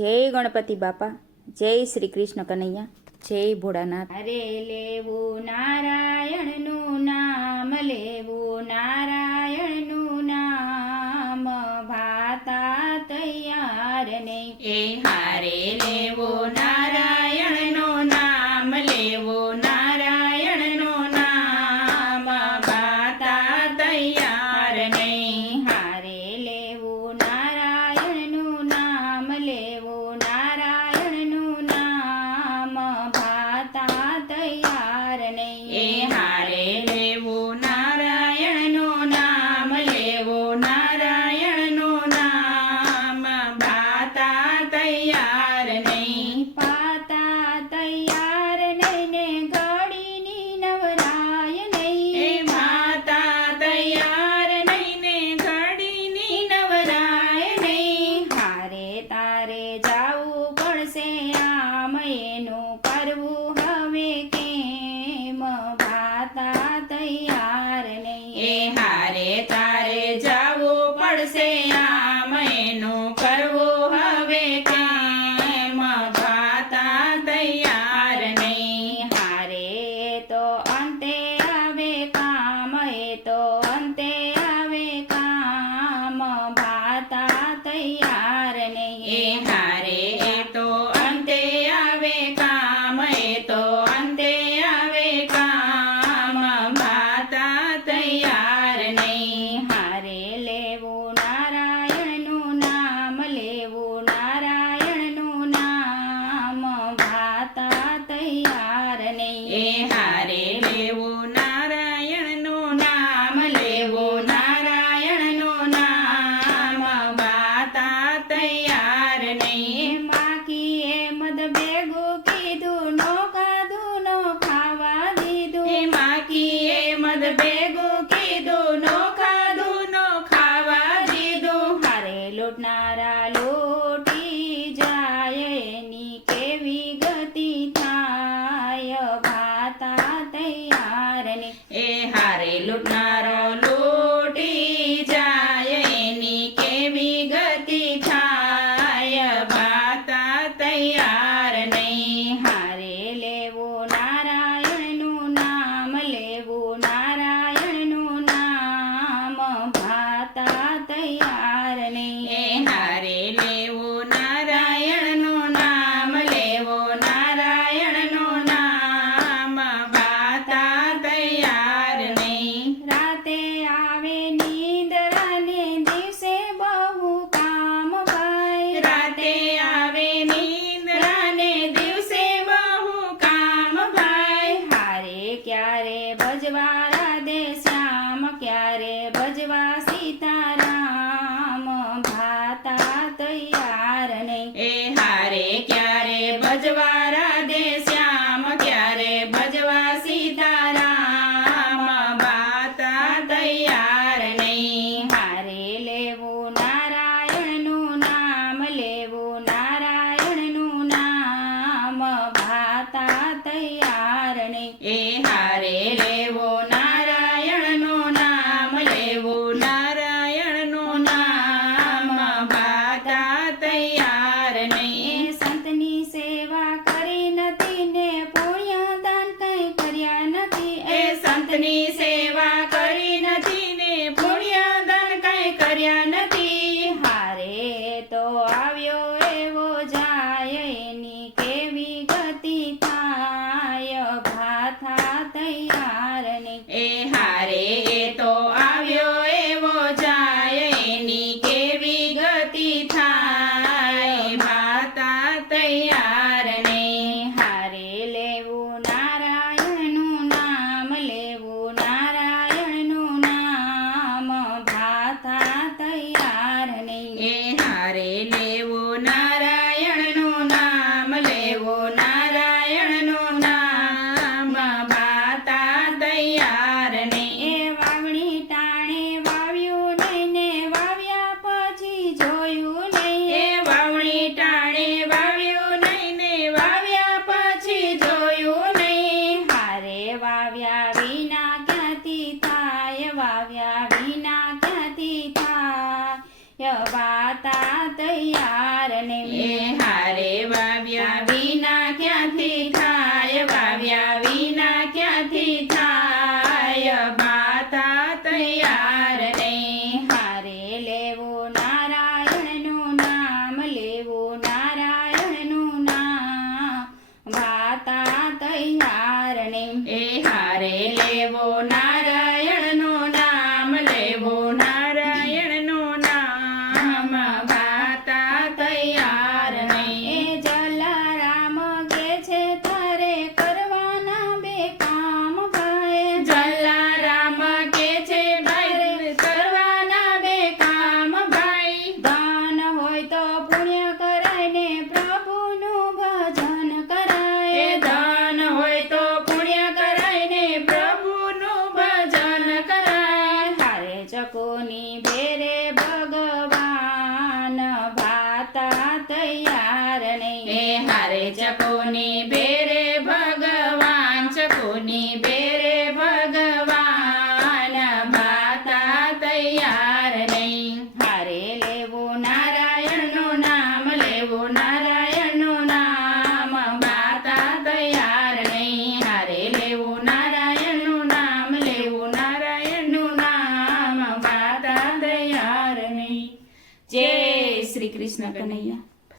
જય ગણપતિ બાપા, જય શ્રી કૃષ્ણ કનૈયા, જય ભોળાનાથ. અરે લેવું નારાયણનું નામ, લેવું નારાયણનું નામ, ભાતા તૈયાર નહીં. એ હારે લેવો નારાયણનું નામ, લેવો નારાયણનું નામ, ભાતા તૈયાર નહીં. હારે લેવું નારાયણનું નામ, લેવું નારાયણનું નામ, ભાતા તૈયાર નહીં. એ હારે લેવું નારાયણનું નામ, લેવું નારાયણનું નામ, ભાતા તૈયાર નહીં. પાતા તૈયાર નહીં ને ઘડીની નવરાય એ નહીં. માતા તૈયાર નહીં ને ઘડીની નવરાય નહીં. હારે તારે જાવું પડશે આમ, એનું કરવું હવે કેમ, ભાતા તૈયાર નહીં. એ હારે તારે જાવું પડશે આમ, એનું કરવું હવે કેમ, ભાતા તૈયાર નહીં. હારે તો અંતે આવે કામ, એ તો અંતે આવે કામ, ભાતા તૈયાર એ નહીં. હારે એ તો અંતે આવે કામ, એ તો અંતે આવે કામ, ભાતા તૈયાર નહીં. હારે લેવું નારાયણનું નામ, લેવું નારાયણનું નામ, ભાતા તૈયાર એ નહીં. હારે લેવું નારાયણનું નામ, લેવું નારાયણનું નામ, ભાતા તૈયાર નહીં. માખીએ મદ ભેગું કીધું, નો ખાધું નો ખાવા દીધું. એ માખીએ મદ ભેગું કીધું, નો ખાધું નો ખાવા દીધું. હારે લૂંટનારા લૂંટી જાય, એની કેવી ગતિ થાય, ભાતા તૈયાર નહીં. એ હારે લૂંટનારો લૂંટી જાય, એની કેવી ગતિ થાય, ભાતા તૈયાર નહીં. હારે લેવું નારાયણનું નામ, લેવું નારાયણનું નામ, ભાતા તૈયાર એ નહીં. હારે લેવું નારાયણનું નામ, લેવું નારાયણનું નામ, ભાતા તૈયાર નહીં. રાતે આવે નીંદર ને દિવસે બહુ કામ ભાઈ. રાતે આવે નિંદ્રા ને દિવસે બહુ કામ ભાઈ. હારે ક્યારે ભજવા રાધે શ્યામ, ક્યારે ભજવા સીતારામ, ભાતા તૈયાર નહીં. એ હારે ક્યારે ભજવા રાધે શ્યામ, ક્યારે ભજવા સીતારામ, ભાતા તૈયાર નહીં. હારે લેવું નારાયણનું નામ, લેવું નારાયણનું નામ, ભાતા તૈયાર નહીં. એ હારે લેવું નારાયણનું નામ, લેવું નારાયણનું નામ, ભાતા તૈયાર નહીં. એ સંતની સેવા કરી નથી ને પુણ્યદાન કઈ કર્યા નથી. એ સંતની સેવા કરી નથી ને પુણ્યદાન કઈ કર્યા નથી. હારે તો આવ્યો એવો જાય, એની કેવી ગતિ થાય, ભાતા તૈયાર નહીં. એ હારે એ તો આવ્યો એવો જાય, એની કેવી ગતિ થાય, ભાતા તૈયાર નહીં. હારે લેવું નારાયણનું નામ, લેવું નારાયણનું નામ, ભાતા તૈયાર નહીં. એ હારે લેવું નારાયણનું નામ, લેવું નારાયણનું નામ, ભાતા તૈયાર નહીં. એ વાવણી ટાણે વાવ્યું નહીં ને વાવ્યા પછી જોયું નહીં. એ વાવણી ટાણે વાવ્યું નહીં ને વાવ્યા પછી જોયું નહીં. હારે વાવ્યા વિના ક્યાંથી થાય, વાવ્યા વિના ક્યાંથી થાય, ભાતા તૈયાર ને. એ હારે તૈયાર નહીં. હારે લેવું નારાયણનું નામ, લેવું નારાયણનું નામ, ભાતા તૈયાર નહીં. એ હારે લેવું નારાયણનું નામ, લેવું નારાયણનું નામ, ભાતા તૈયાર એ નહીં. જલારામ કે છે તારે કરવાના બે કામ ભાઈ. જલારામ કે છે ભાઈ કરવાના બે કામ ભાઈ. દાન હોય તો પુણ્ય કરાય ને પ્રભુનું ભજન એ કરાય. દાન હોય તો પુણ્ય કરાય ને પ્રભુનું ભજન કરાય. હારે ચકોની ભેરે ભગવાન, ભાતા તૈયાર એ નહીં. હારે ચકોની બેરે ભગવાન, ચકોની બેરે ભગવાન, ભાતા તૈયાર નહીં. હારે લેવું નારાયણનું નામ, લેવું નારાયણનું નામ, ભાતા તૈયાર નહીં. હારે લેવું નારાયણનું નામ, લેવું નારાયણનું નામ, ભાતા તૈયાર નહીં. જય શ્રી કૃષ્ણ કનૈયા.